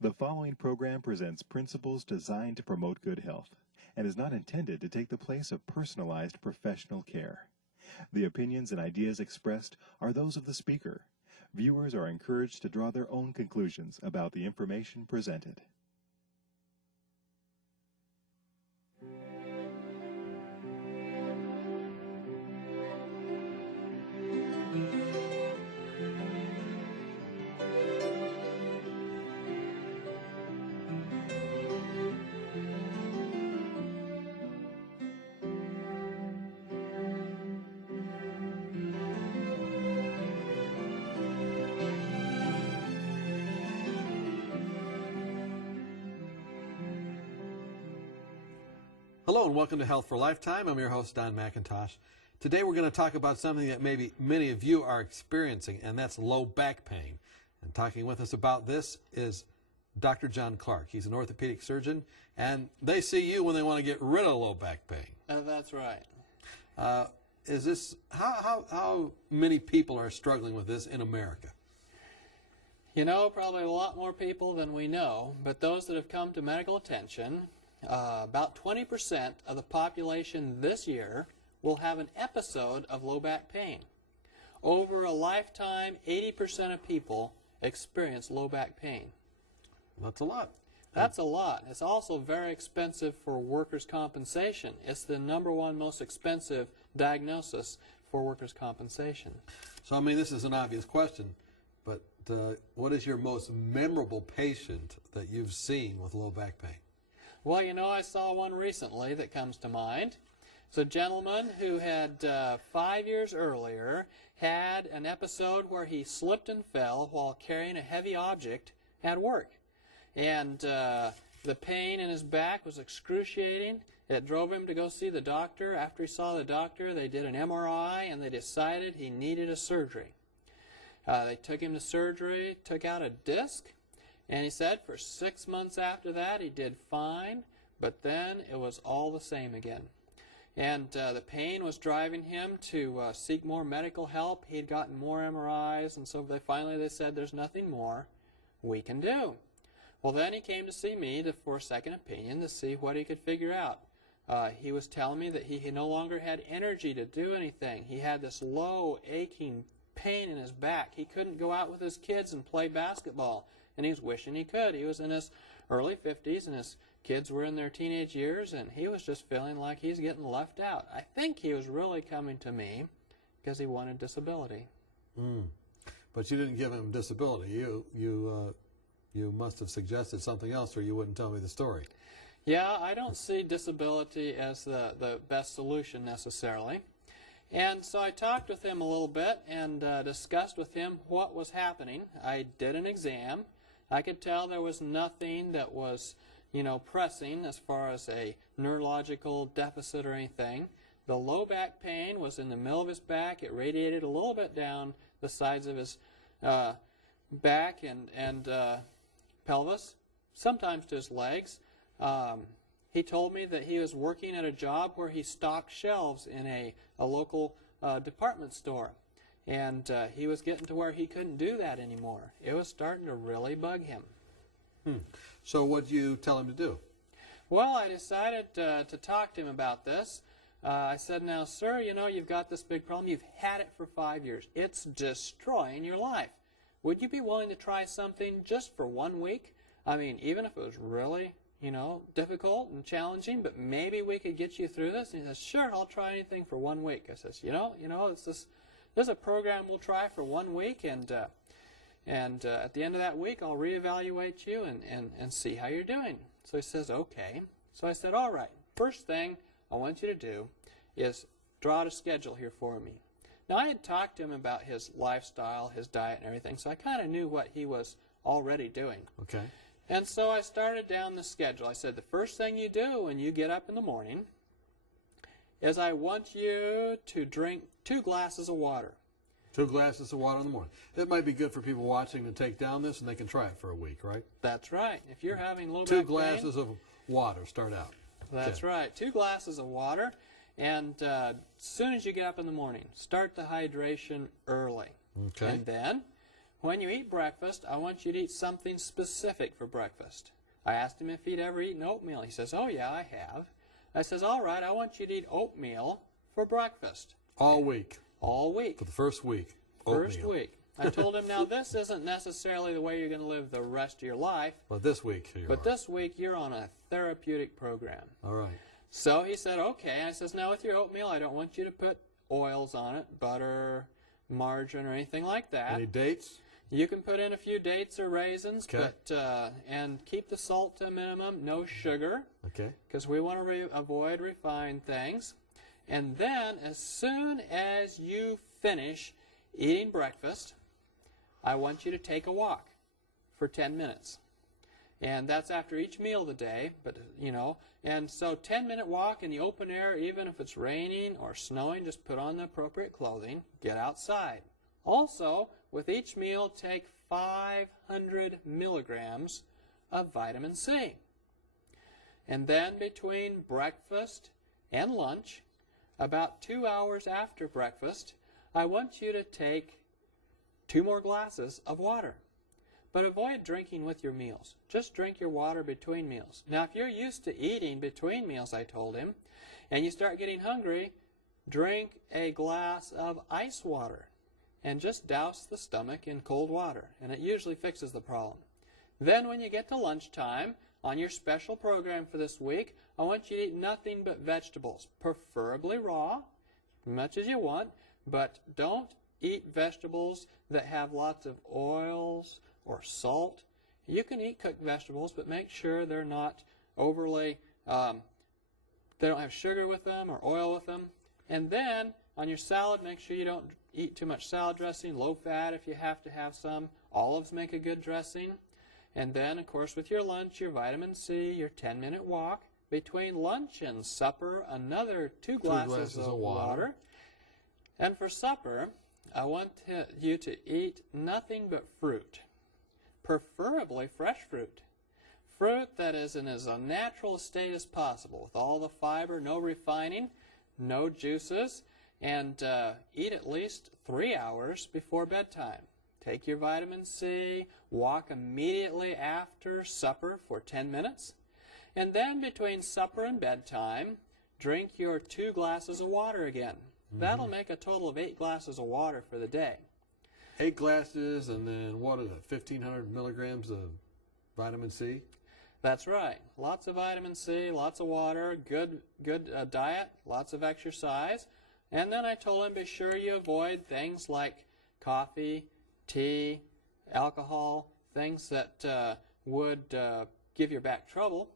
The following program presents principles designed to promote good health and is not intended to take the place of personalized professional care. The opinions and ideas expressed are those of the speaker. Viewers are encouraged to draw their own conclusions about the information presented. Hello and welcome to Health for Lifetime. I'm your host, Don McIntosh. Today we're going to talk about something that maybe many of you are experiencing, and that's low back pain. And talking with us about this is Dr. John Clark. He's an orthopedic surgeon, and they see you when they want to get rid of low back pain. That's right. Is this how many people are struggling with this in America? You know, probably a lot more people than we know, but those that have come to medical attention, about 20% of the population this year will have an episode of low back pain. Over a lifetime, 80% of people experience low back pain. That's a lot. That's a lot. It's also very expensive for workers' compensation. It's the #1 most expensive diagnosis for workers' compensation. So, I mean, this is an obvious question, but what is your most memorable patient that you've seen with low back pain? Well, you know, I saw one recently that comes to mind. It's a gentleman who had 5 years earlier had an episode where he slipped and fell while carrying a heavy object at work. And the pain in his back was excruciating. It drove him to go see the doctor. After he saw the doctor, they did an MRI and they decided he needed a surgery. They took him to surgery, took out a disc. And he said for 6 months after that he did fine, but then it was all the same again. And the pain was driving him to seek more medical help. He had gotten more MRIs, and so finally they said there's nothing more we can do. Well, then he came to see me for a second opinion to see what he could figure out. He was telling me that he no longer had energy to do anything. He had this low, aching pain in his back. He couldn't go out with his kids and play basketball. And he was wishing he could. He was in his early 50s, and his kids were in their teenage years, and he was just feeling like he's getting left out. I think he was really coming to me because he wanted disability. But you didn't give him disability. You must have suggested something else, or you wouldn't tell me the story. Yeah, I don't see disability as the best solution necessarily. And so I talked with him a little bit and discussed with him what was happening. I did an exam. I could tell there was nothing that was, pressing as far as a neurological deficit or anything. The low back pain was in the middle of his back. It radiated a little bit down the sides of his back and pelvis, sometimes to his legs. He told me that he was working at a job where he stocked shelves in a local department store. And he was getting to where he couldn't do that anymore. It was starting to really bug him. So what did you tell him to do? Well, I decided to talk to him about this. I said, now, sir, you've got this big problem. You've had it for 5 years. It's destroying your life. Would you be willing to try something just for 1 week? I mean, even if it was really difficult and challenging, but maybe we could get you through this. And he says, sure, I'll try anything for 1 week. I says, there's a program we'll try for 1 week, and at the end of that week, I'll reevaluate you and see how you're doing. So he says, okay. So I said, all right, first thing I want you to do is draw out a schedule here for me. Now, I had talked to him about his lifestyle, his diet, and everything, so I kind of knew what he was already doing. Okay. And so I started down the schedule. I said, the first thing you do when you get up in the morning is I want you to drink 2 glasses of water. 2 glasses of water in the morning. It might be good for people watching to take down this, and they can try it for a week, right? That's right. If you're having low back 2 pain, glasses of water, start out. That's right. 2 glasses of water, and as soon as you get up in the morning, start the hydration early. Okay. And then when you eat breakfast, I want you to eat something specific for breakfast. I asked him if he'd ever eaten oatmeal. He says, oh yeah, I have. I says, all right, I want you to eat oatmeal for breakfast. All week. All week. For the first week. First Oatmeal. week. I told him, now this isn't necessarily the way you're going to live the rest of your life, But this week you but are. this week you're on a therapeutic program. All right. So he said, okay. I says, now with your oatmeal, I don't want you to put oils on it, butter, margarine, or anything like that. Any dates? You can put in a few dates or raisins, Okay. but and keep the salt to a minimum, no sugar, Okay. because we want to avoid refined things. And then, as soon as you finish eating breakfast, I want you to take a walk for 10 minutes. And that's after each meal of the day, but and so 10-minute walk in the open air, even if it's raining or snowing, just put on the appropriate clothing, get outside. Also, with each meal, take 500 milligrams of vitamin C. And then between breakfast and lunch, about 2 hours after breakfast, I want you to take 2 more glasses of water. But avoid drinking with your meals. Just drink your water between meals. Now, if you're used to eating between meals, I told him, and you start getting hungry, drink a glass of ice water and just douse the stomach in cold water, and it usually fixes the problem. Then when you get to lunchtime, on your special program for this week, I want you to eat nothing but vegetables, preferably raw, as much as you want, but don't eat vegetables that have lots of oils or salt. You can eat cooked vegetables, but make sure they're not overly, they don't have sugar with them or oil with them. And then on your salad, make sure you don't eat too much salad dressing, low fat if you have to have some. Olives make a good dressing. And then, of course, with your lunch, your vitamin C, your 10-minute walk. Between lunch and supper, another 2 glasses of water. And for supper, I want you to eat nothing but fruit, preferably fresh fruit. Fruit that is in as a natural state as possible, with all the fiber, no refining, no juices, and eat at least 3 hours before bedtime. Take your vitamin C, walk immediately after supper for 10 minutes, and then between supper and bedtime, drink your 2 glasses of water again. That'll make a total of 8 glasses of water for the day. 8 glasses, and then what is it, 1,500 milligrams of vitamin C? That's right. Lots of vitamin C, lots of water, good diet, lots of exercise. And then I told him, be sure you avoid things like coffee, tea, alcohol, things that would give your back trouble.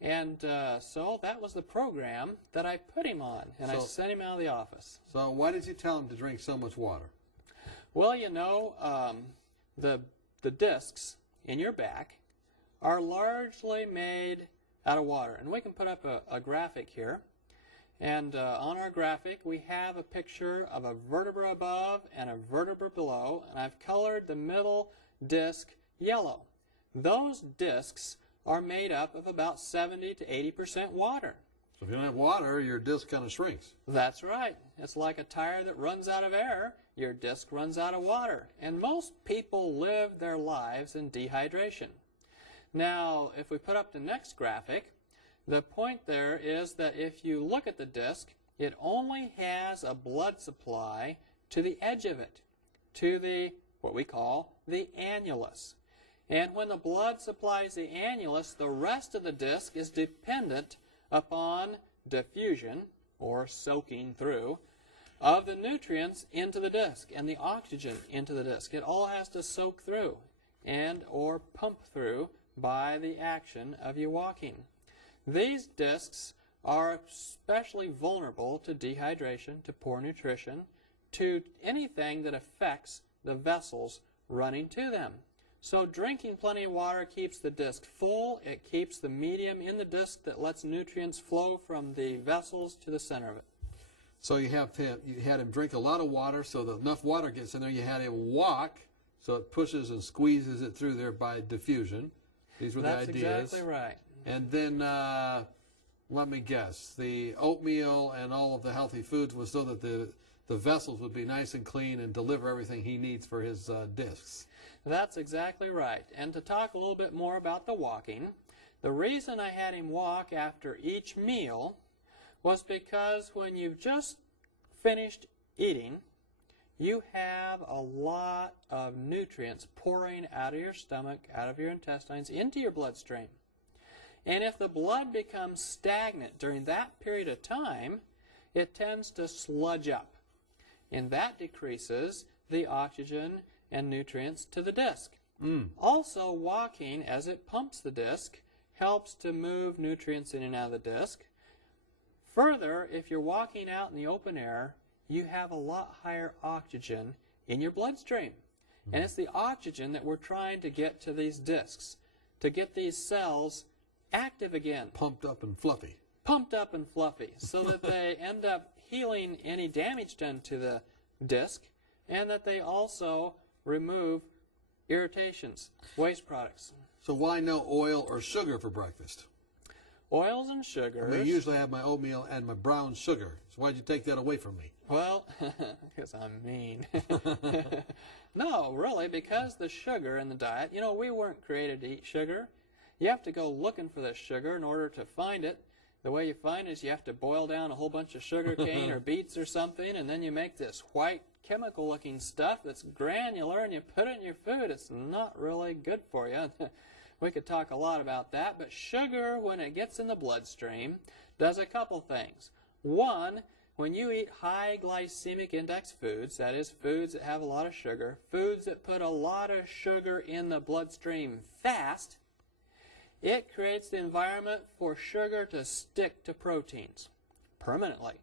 And so that was the program that I put him on, and I sent him out of the office. So why did you tell him to drink so much water? Well, the discs in your back are largely made out of water. And we can put up a graphic here. And on our graphic, we have a picture of a vertebra above and a vertebra below, and I've colored the middle disc yellow. Those discs are made up of about 70 to 80% water. So if you don't have water, your disc kind of shrinks. That's right. It's like a tire that runs out of air. Your disc runs out of water. And most people live their lives in dehydration. Now, if we put up the next graphic, the point there is that if you look at the disc, it only has a blood supply to the edge of it, to the, what we call, the annulus. And when the blood supplies the annulus, the rest of the disc is dependent upon diffusion, or soaking through, of the nutrients into the disc and the oxygen into the disc. It all has to soak through and or pump through by the action of you walking. These discs are especially vulnerable to dehydration, to poor nutrition, to anything that affects the vessels running to them. So drinking plenty of water keeps the disc full. It keeps the medium in the disc that lets nutrients flow from the vessels to the center of it. So you had him drink a lot of water, so that enough water gets in there. You had him walk, so it pushes and squeezes it through there by diffusion. These were the ideas. That's exactly right. And then, let me guess, the oatmeal and all of the healthy foods was so that the vessels would be nice and clean and deliver everything he needs for his discs. That's exactly right. And to talk a little bit more about the walking, the reason I had him walk after each meal was because when you've just finished eating, you have a lot of nutrients pouring out of your stomach, out of your intestines, into your bloodstream. And if the blood becomes stagnant during that period of time, it tends to sludge up. And that decreases the oxygen and nutrients to the disc. Also, walking, as it pumps the disc, helps to move nutrients in and out of the disc. Further, if you're walking out in the open air, you have a lot higher oxygen in your bloodstream. And it's the oxygen that we're trying to get to these discs, to get these cells active again. Pumped up and fluffy. Pumped up and fluffy, so that they end up healing any damage done to the disc, and that they also remove irritations, waste products. So why no oil or sugar for breakfast? Oils and sugars. I usually have my oatmeal and my brown sugar. So why'd you take that away from me? Well, because I'm mean. No, really, because the sugar in the diet, you know, we weren't created to eat sugar. You have to go looking for this sugar in order to find it. The way you find it is you have to boil down a whole bunch of sugar cane or beets or something, and then you make this white chemical-looking stuff that's granular, and you put it in your food. It's not really good for you. We could talk a lot about that, but sugar, when it gets in the bloodstream, does a couple things. One, when you eat high glycemic index foods, that is, foods that have a lot of sugar, foods that put a lot of sugar in the bloodstream fast, it creates the environment for sugar to stick to proteins permanently.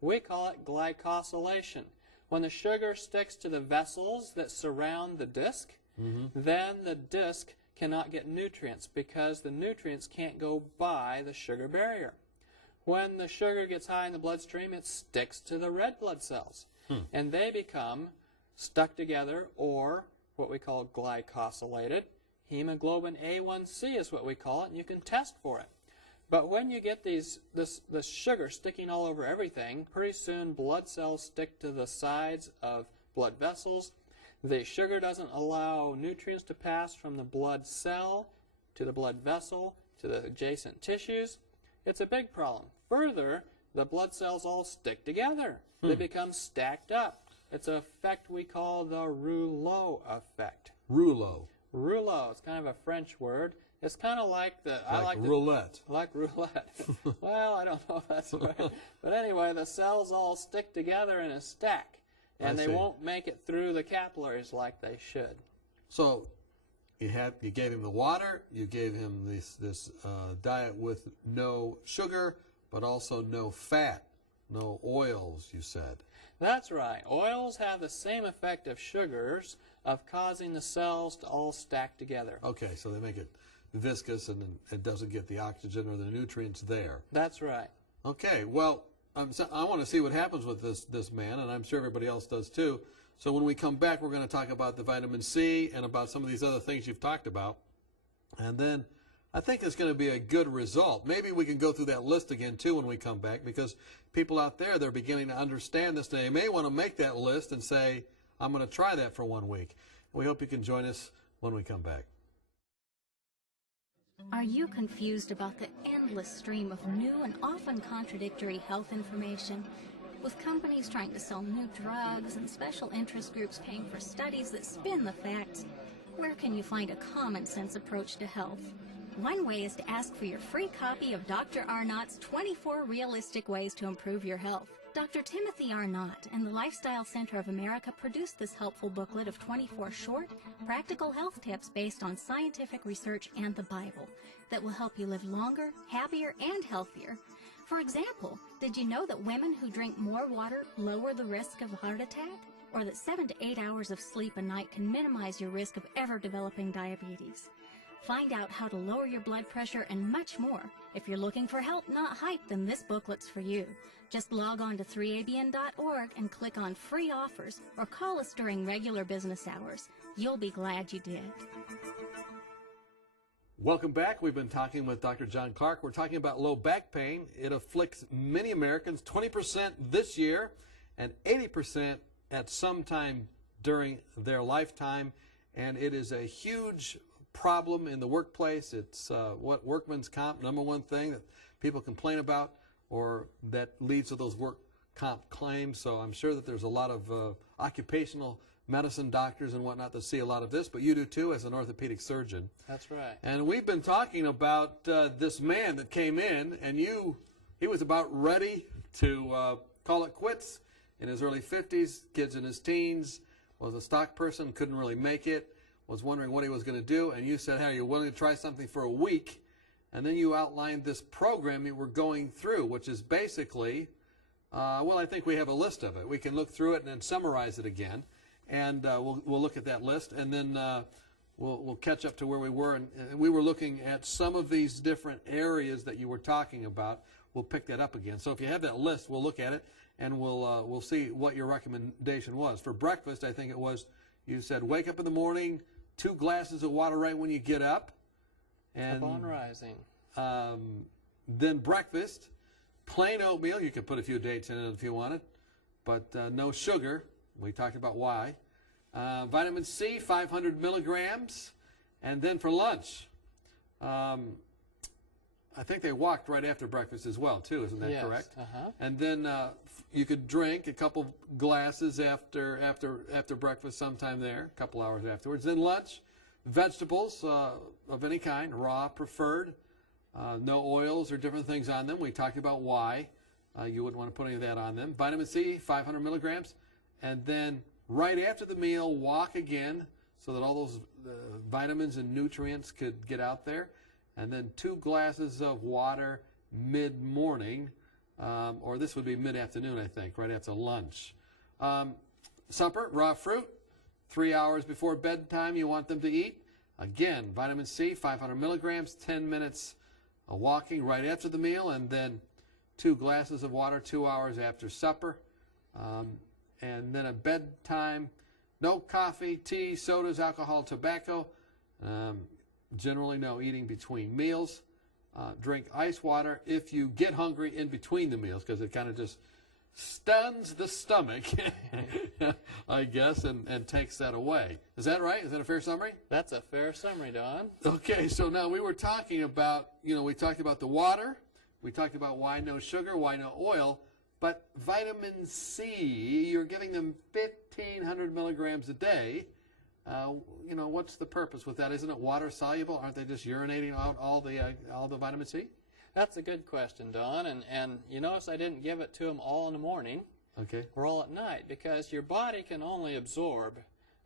We call it glycosylation. When the sugar sticks to the vessels that surround the disc, then the disc cannot get nutrients because the nutrients can't go by the sugar barrier. When the sugar gets high in the bloodstream, it sticks to the red blood cells, and they become stuck together, or what we call glycosylated. Hemoglobin A1C is what we call it, and you can test for it. But when you get this sugar sticking all over everything, pretty soon blood cells stick to the sides of blood vessels. The sugar doesn't allow nutrients to pass from the blood cell to the blood vessel to the adjacent tissues. It's a big problem. Further, the blood cells all stick together. They become stacked up. It's an effect we call the rouleau effect. Rouleau. Rouleau. It's kind of a French word. It's kind of like the... roulette. Like roulette. Well, I don't know if that's right. But anyway, the cells all stick together in a stack, and they won't make it through the capillaries like they should. So you gave him the water, you gave him this diet with no sugar, but also no fat, no oils, you said. That's right. Oils have the same effect of sugars of causing the cells to all stack together. Okay, so they make it viscous and it doesn't get the oxygen or the nutrients there. That's right. Okay, well, I want to see what happens with this man, and I'm sure everybody else does too. So when we come back, we're going to talk about the vitamin C and about some of these other things you've talked about. And then I think it's going to be a good result. Maybe we can go through that list again too when we come back, because people out there, they're beginning to understand this. They may want to make that list and say, I'm going to try that for 1 week. We hope you can join us when we come back. Are you confused about the endless stream of new and often contradictory health information? With companies trying to sell new drugs and special interest groups paying for studies that spin the facts, where can you find a common-sense approach to health? One way is to ask for your free copy of Dr. Arnott's 24 Realistic Ways to Improve Your Health. Dr. Timothy Arnott and the Lifestyle Center of America produced this helpful booklet of 24 short, practical health tips based on scientific research and the Bible that will help you live longer, happier, and healthier. For example, did you know that women who drink more water lower the risk of a heart attack? Or that 7 to 8 hours of sleep a night can minimize your risk of ever developing diabetes? Find out how to lower your blood pressure and much more. If you're looking for help, not hype, then this booklet's for you. Just log on to 3abn.org and click on free offers or call us during regular business hours. You'll be glad you did. Welcome back. We've been talking with Dr. John Clark. We're talking about low back pain. It afflicts many Americans, 20% this year and 80% at some time during their lifetime. and it is a huge problem in the workplace. It's what workman's comp, number one thing that people complain about, or that leads to those work comp claims. So I'm sure that there's a lot of occupational medicine doctors and whatnot that see a lot of this, but you do too as an orthopedic surgeon. That's right. And we've been talking about this man that came in, and he was about ready to call it quits in his early 50s, kids in his teens, was a stock person, couldn't really make it, was wondering what he was going to do, and you said, hey, are you willing to try something for a week? And then you outlined this program you were going through, which is basically, well, I think we have a list of it. We can look through it and then summarize it again, and we'll look at that list, and then we'll catch up to where we were. And we were looking at some of these different areas that you were talking about. We'll pick that up again. So if you have that list, we'll look at it, and we'll see what your recommendation was. For breakfast, I think it was, you said, wake up in the morning, 2 glasses of water right when you get up. And Upon rising. Then breakfast, plain oatmeal. You could put a few dates in it if you wanted, but no sugar. We talked about why. Vitamin C, 500 milligrams. And then for lunch, I think they walked right after breakfast as well, too. Isn't that correct? Uh-huh. And then you could drink a couple glasses after breakfast sometime there, a couple hours afterwards. Then lunch, vegetables of any kind, raw preferred, no oils or different things on them. We talked about why you wouldn't want to put any of that on them. Vitamin C, 500 milligrams. And then right after the meal, walk again so that all those vitamins and nutrients could get out there. And then 2 glasses of water mid-morning, or this would be mid-afternoon, I think, right after lunch. Supper, raw fruit, 3 hours before bedtime you want them to eat. Again, vitamin C, 500 milligrams, 10 minutes of walking right after the meal, and then 2 glasses of water 2 hours after supper. And then at bedtime, no coffee, tea, sodas, alcohol, tobacco. Generally no eating between meals. Drink ice water if you get hungry in between the meals, because it kind of just stuns the stomach, I guess, and takes that away. Is that right? Is that a fair summary? That's a fair summary, Don. Okay, so now we were talking about, we talked about the water, we talked about why no sugar, why no oil, but vitamin C, you're giving them 1,500 milligrams a day. What's the purpose with that? Isn't it water soluble? Aren't they just urinating out all the vitamin C? That's a good question, Don. And you notice I didn't give it to them all in the morning. Okay. Or all at night, because your body can only absorb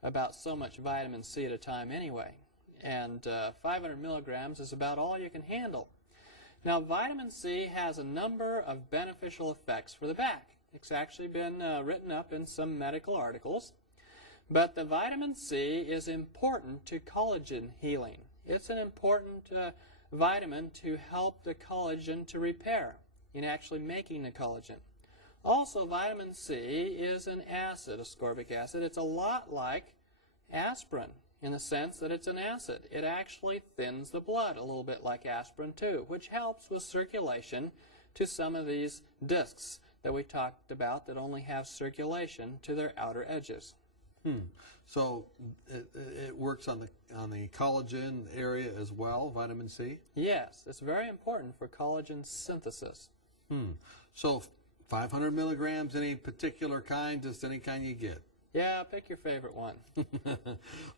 about so much vitamin C at a time anyway. And 500 milligrams is about all you can handle. Now, vitamin C has a number of beneficial effects for the back. It's actually been written up in some medical articles. But the vitamin C is important to collagen healing. It's an important vitamin to help the collagen to repair in actually making the collagen. Also, vitamin C is an acid, ascorbic acid. It's a lot like aspirin in the sense that it's an acid. It actually thins the blood a little bit like aspirin too, which helps with circulation to some of these discs that we talked about that only have circulation to their outer edges. So it works on the collagen area as well, vitamin C? Yes, it's very important for collagen synthesis. So 500 milligrams, any particular kind, just any kind you get? Yeah, pick your favorite one.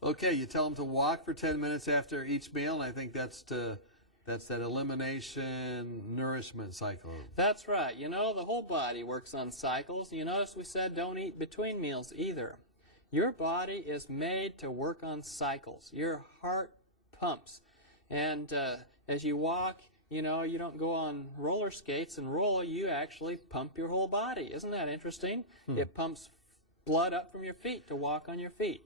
Okay, you tell them to walk for 10 minutes after each meal, and I think that's that elimination nourishment cycle. That's right. The whole body works on cycles. You notice we said don't eat between meals either. Your body is made to work on cycles. Your heart pumps. And as you walk, you don't go on roller skates and roll. You actually pump your whole body. Isn't that interesting? It pumps blood up from your feet to walk on your feet.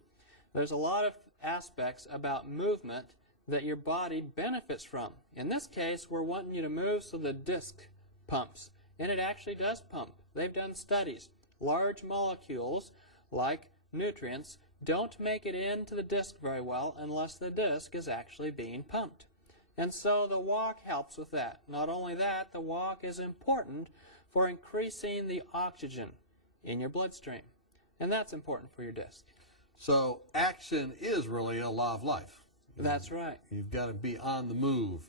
There's a lot of aspects about movement that your body benefits from. In this case, we're wanting you to move so the disc pumps. And it actually does pump. They've done studies. Large molecules, like nutrients, don't make it into the disc very well unless the disc is actually being pumped. And so the walk helps with that. Not only that, the walk is important for increasing the oxygen in your bloodstream. And that's important for your disc. So action is really a law of life. That's right. You've got to be on the move.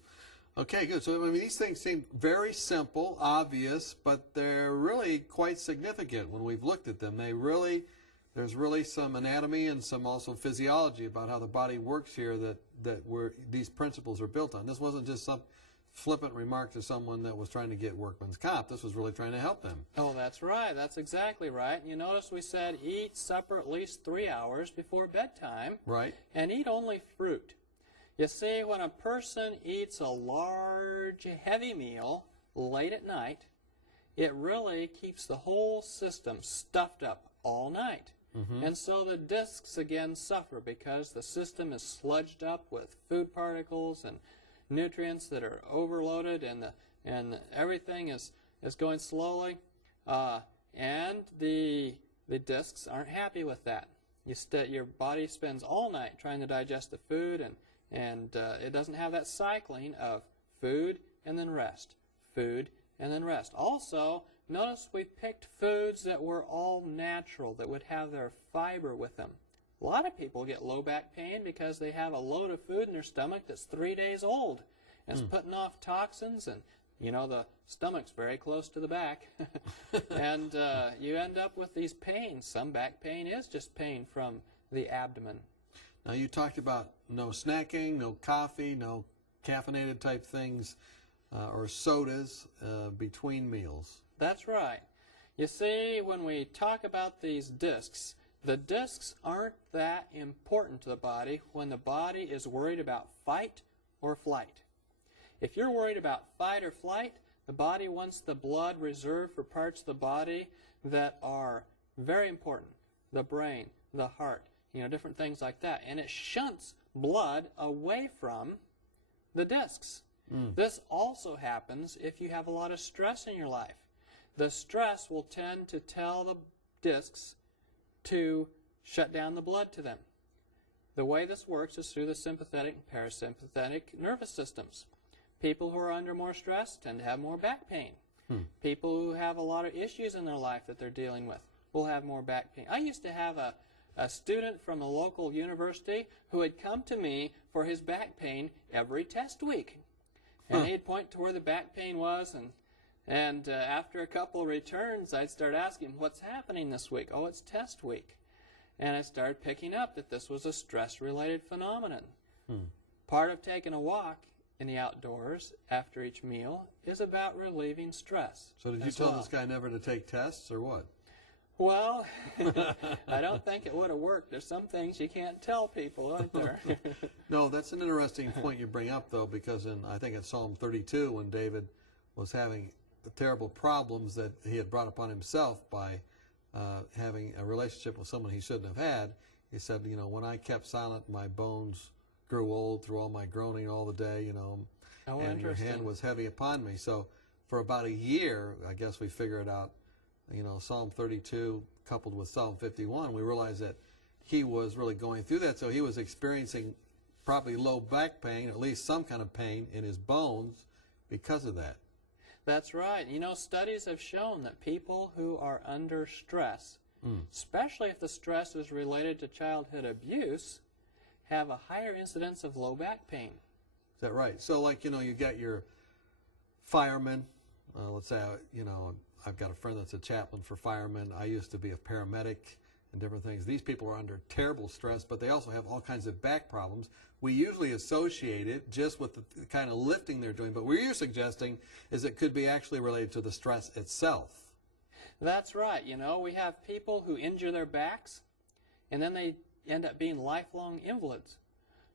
Okay, good. So, I mean, these things seem very simple, obvious, but they're really quite significant when we've looked at them. There's really some anatomy and some also physiology about how the body works here that these principles are built on. This wasn't just some flippant remark to someone that was trying to get workman's comp. This was really trying to help them. Oh, that's right. That's exactly right. You notice we said eat supper at least 3 hours before bedtime. Right. And eat only fruit. You see, when a person eats a large, heavy meal late at night, it really keeps the whole system stuffed up all night. And so the discs again suffer because the system is sludged up with food particles and nutrients that are overloaded, and everything is going slowly. And the discs aren't happy with that. Your body spends all night trying to digest the food, and it doesn't have that cycling of food and then rest, food and then rest. Also, notice we picked foods that were all natural, that would have their fiber with them. A lot of people get low back pain because they have a load of food in their stomach that's 3 days old, and it's putting off toxins, and you know the stomach's very close to the back, and you end up with these pains. Some back pain is just pain from the abdomen. Now, you talked about no snacking, no coffee, no caffeinated type things, or sodas between meals. That's right. You see, when we talk about these discs, the discs aren't that important to the body when the body is worried about fight or flight. If you're worried about fight or flight, the body wants the blood reserved for parts of the body that are very important. The brain, the heart, different things like that. And it shunts blood away from the discs. This also happens if you have a lot of stress in your life. The stress will tend to tell the discs to shut down the blood to them. The way this works is through the sympathetic and parasympathetic nervous systems. People who are under more stress tend to have more back pain. People who have a lot of issues in their life that they're dealing with will have more back pain. I used to have a student from a local university who had come to me for his back pain every test week. And he'd point to where the back pain was, and after a couple of returns, I'd start asking him, what's happening this week? Oh, it's test week. And I started picking up that this was a stress-related phenomenon. Part of taking a walk in the outdoors after each meal is about relieving stress. So did you tell this guy never to take tests, or what? Well, I don't think it would have worked. There's some things you can't tell people, aren't there? No, that's an interesting point you bring up, though, because I think in Psalm 32, when David was having the terrible problems that he had brought upon himself by having a relationship with someone he shouldn't have had, he said, when I kept silent, my bones grew old through all my groaning all the day, and your hand was heavy upon me. So for about a year, I guess we figured out, Psalm 32 coupled with Psalm 51, we realized that he was really going through that. So he was experiencing probably low back pain, at least some kind of pain in his bones because of that. That's right. Studies have shown that people who are under stress, especially if the stress is related to childhood abuse, have a higher incidence of low back pain. Is that right? So, like, you got your firemen. Let's say, I've got a friend that's a chaplain for firemen. I used to be a paramedic and different things. These people are under terrible stress, but they also have all kinds of back problems. We usually associate it just with the kind of lifting they're doing, but what you're suggesting is it could be actually related to the stress itself. That's right. We have people who injure their backs, and then they end up being lifelong invalids.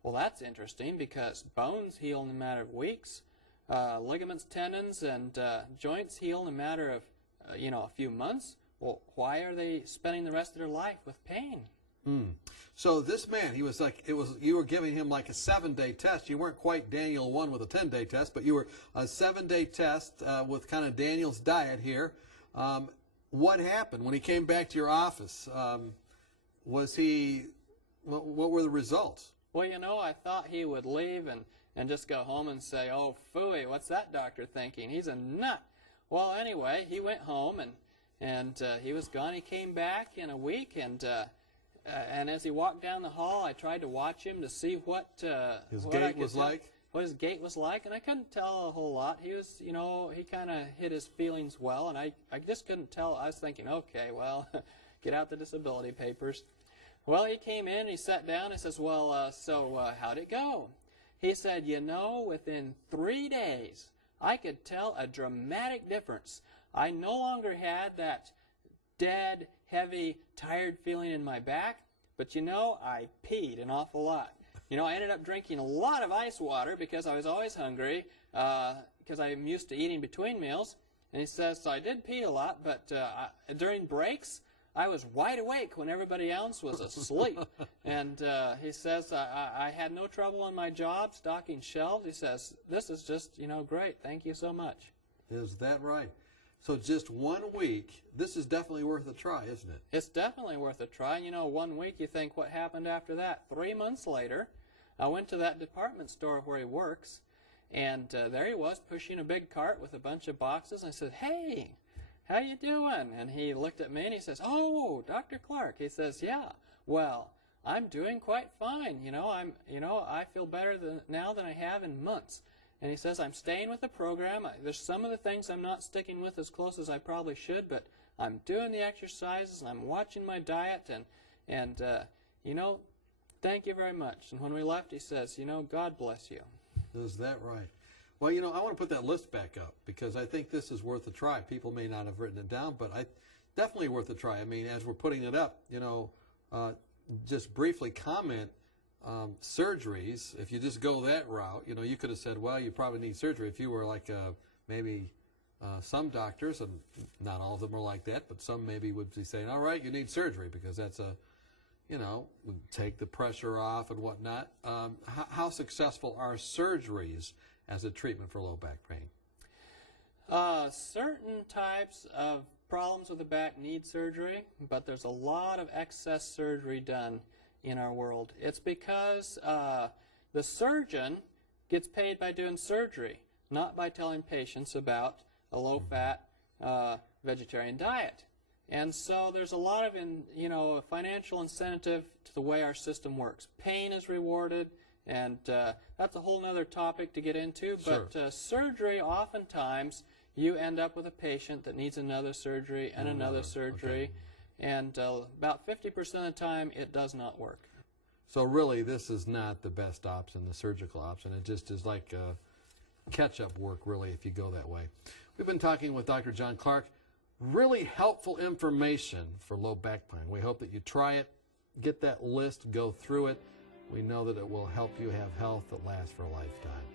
Well, that's interesting because bones heal in a matter of weeks. Ligaments, tendons, and joints heal in a matter of, a few months. Well, why are they spending the rest of their life with pain? So this man, you were giving him like a 7-day test. You weren't quite Daniel 1 with a 10-day test, but you were a 7-day test with kind of Daniel's diet here. What happened when he came back to your office? What were the results? Well, I thought he would leave and just go home and say, oh, phooey, what's that doctor thinking? He's a nut. Well, anyway, he went home and he was gone. He came back in a week, and and as he walked down the hall, I tried to watch him to see what His what I gait could was tell- like? What his gait was like, and I couldn't tell a whole lot. He was, you know, he kind of hid his feelings well, and I just couldn't tell. I was thinking, okay, well, get out the disability papers. Well, he came in, he sat down, and says, well, so how'd it go? He said, you know, within 3 days, I could tell a dramatic difference. I no longer had that dead, heavy, tired feeling in my back, but you know, I peed an awful lot. You know, I ended up drinking a lot of ice water because I was always hungry, because I'm used to eating between meals. And he says, so I did pee a lot, but during breaks, I was wide awake when everybody else was asleep. And he says, I had no trouble on my job stocking shelves. He says, this is just, you know, great. Thank you so much. Is that right? So just 1 week, this is definitely worth a try, isn't it? It's definitely worth a try. You know, 1 week, you think, what happened after that? 3 months later, I went to that department store where he works, and there he was pushing a big cart with a bunch of boxes. I said, hey, how you doing? And he looked at me and he says, oh, Dr. Clark. He says, yeah, well, I'm doing quite fine. You know, I feel better now than I have in months. And he says, I'm staying with the program. There's some of the things I'm not sticking with as close as I probably should, but I'm doing the exercises and I'm watching my diet, and you know, thank you very much. And when we left, he says, you know, God bless you. Is that right? Well, you know, I want to put that list back up because I think this is worth a try. People may not have written it down, but definitely worth a try. I mean, as we're putting it up, you know, just briefly comment, surgeries, if you just go that route, you know, you could have said, well, you probably need surgery. If you were like maybe some doctors, and not all of them are like that, but some maybe would be saying, all right, you need surgery because that's you know, take the pressure off and whatnot. How successful are surgeries as a treatment for low back pain? Certain types of problems with the back need surgery, but there's a lot of excess surgery done in our world. It's because the surgeon gets paid by doing surgery, not by telling patients about a low-fat vegetarian diet. And so there's a lot of, you know, financial incentive to the way our system works. Pain is rewarded, and that's a whole other topic to get into. Sure. But surgery, oftentimes, you end up with a patient that needs another surgery and another surgery. Okay. And about 50% of the time, it does not work. So really, this is not the best option, the surgical option. It just is like catch-up work, really, if you go that way. We've been talking with Dr. John Clark. Really helpful information for low back pain. We hope that you try it, get that list, go through it. We know that it will help you have health that lasts for a lifetime.